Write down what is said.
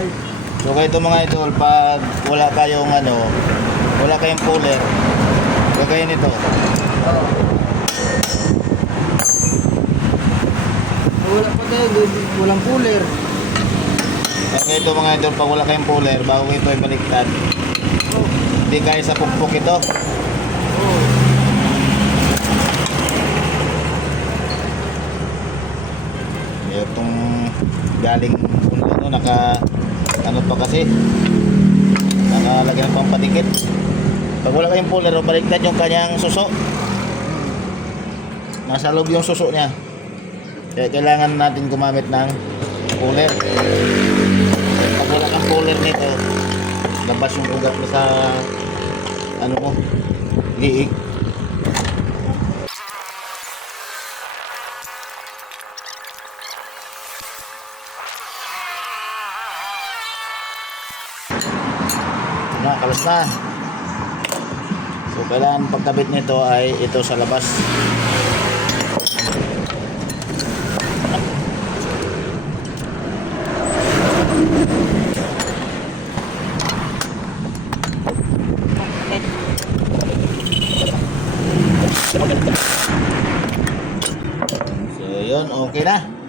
Ay, So kaya ito mga idol, pag wala kayong wala kayong puller, gagayin ito. oo. Wala pa tayo, walang cooler. Kaya ito mga idol, pag wala kayong puller, bago ito ay baliktad, Oo. hindi kaya sa pukpok ito. Oo. Itong galing naka pa kasi nakalagay ng pampatikit. Pag wala kayong puller, baliktad yung kanyang suso, nasa loob yung suso niya, kaya kailangan natin gumamit ng puller. Pag wala kang puller nito, labas yung ugat mo sa mo, liig. Kalas na. So kailangan pagkabit nito ay ito sa labas. So yun, okay na.